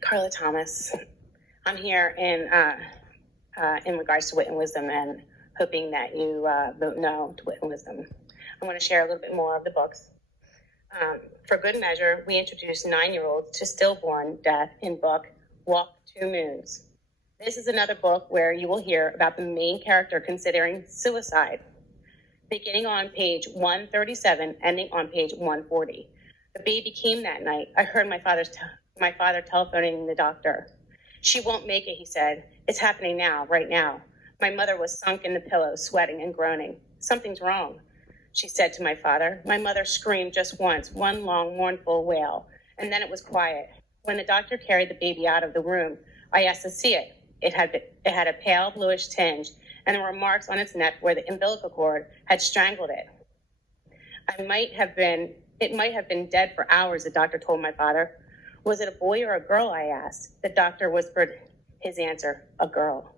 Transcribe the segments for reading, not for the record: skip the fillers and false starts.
Carla Thomas. I'm here in regards to Wit and Wisdom and hoping that you vote no to Wit and Wisdom. I want to share a little bit more of the books. For good measure, we introduced 9-year-olds to stillborn death in book Walk 2 Moons. This is another book where you will hear about the main character considering suicide, beginning on page 137, ending on page 140. The baby came that night. I heard my father telephoning the doctor. She won't make it, he said. It's happening now, right now. My mother was sunk in the pillow, sweating and groaning. Something's wrong, she said to my father. My mother screamed just once, one long, mournful wail, and then it was quiet. When the doctor carried the baby out of the room, I asked to see it. It had a pale bluish tinge, and there were marks on its neck where the umbilical cord had strangled it. It might have been dead for hours, the doctor told my father. Was it a boy or a girl, I asked. The doctor whispered his answer, a girl.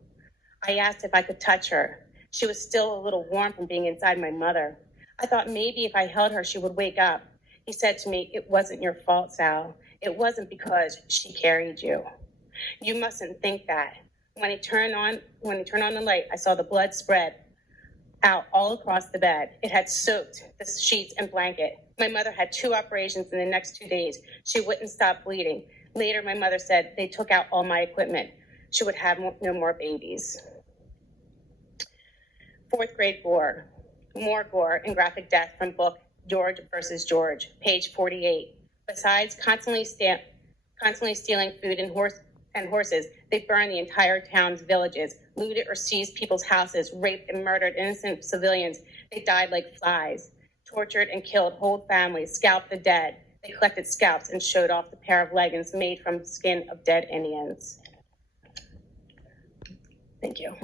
I asked if I could touch her. She was still a little warm from being inside my mother. I thought maybe if I held her, she would wake up. He said to me, it wasn't your fault, Sal. It wasn't because she carried you. You mustn't think that. When he turned on the light, I saw the blood spread out all across the bed. It had soaked the sheets and blanket. My mother had 2 operations in the next 2 days. She wouldn't stop bleeding. Later, my mother said they took out all my equipment. She would have no more babies. 4th grade gore. More gore and graphic death from book George versus George, page 48. Besides constantly stealing food and horses, they burned the entire town's villages, looted or seized people's houses, raped and murdered innocent civilians. They died like flies, tortured and killed whole families, scalped the dead. They collected scalps and showed off the pair of leggings made from the skin of dead Indians. Thank you.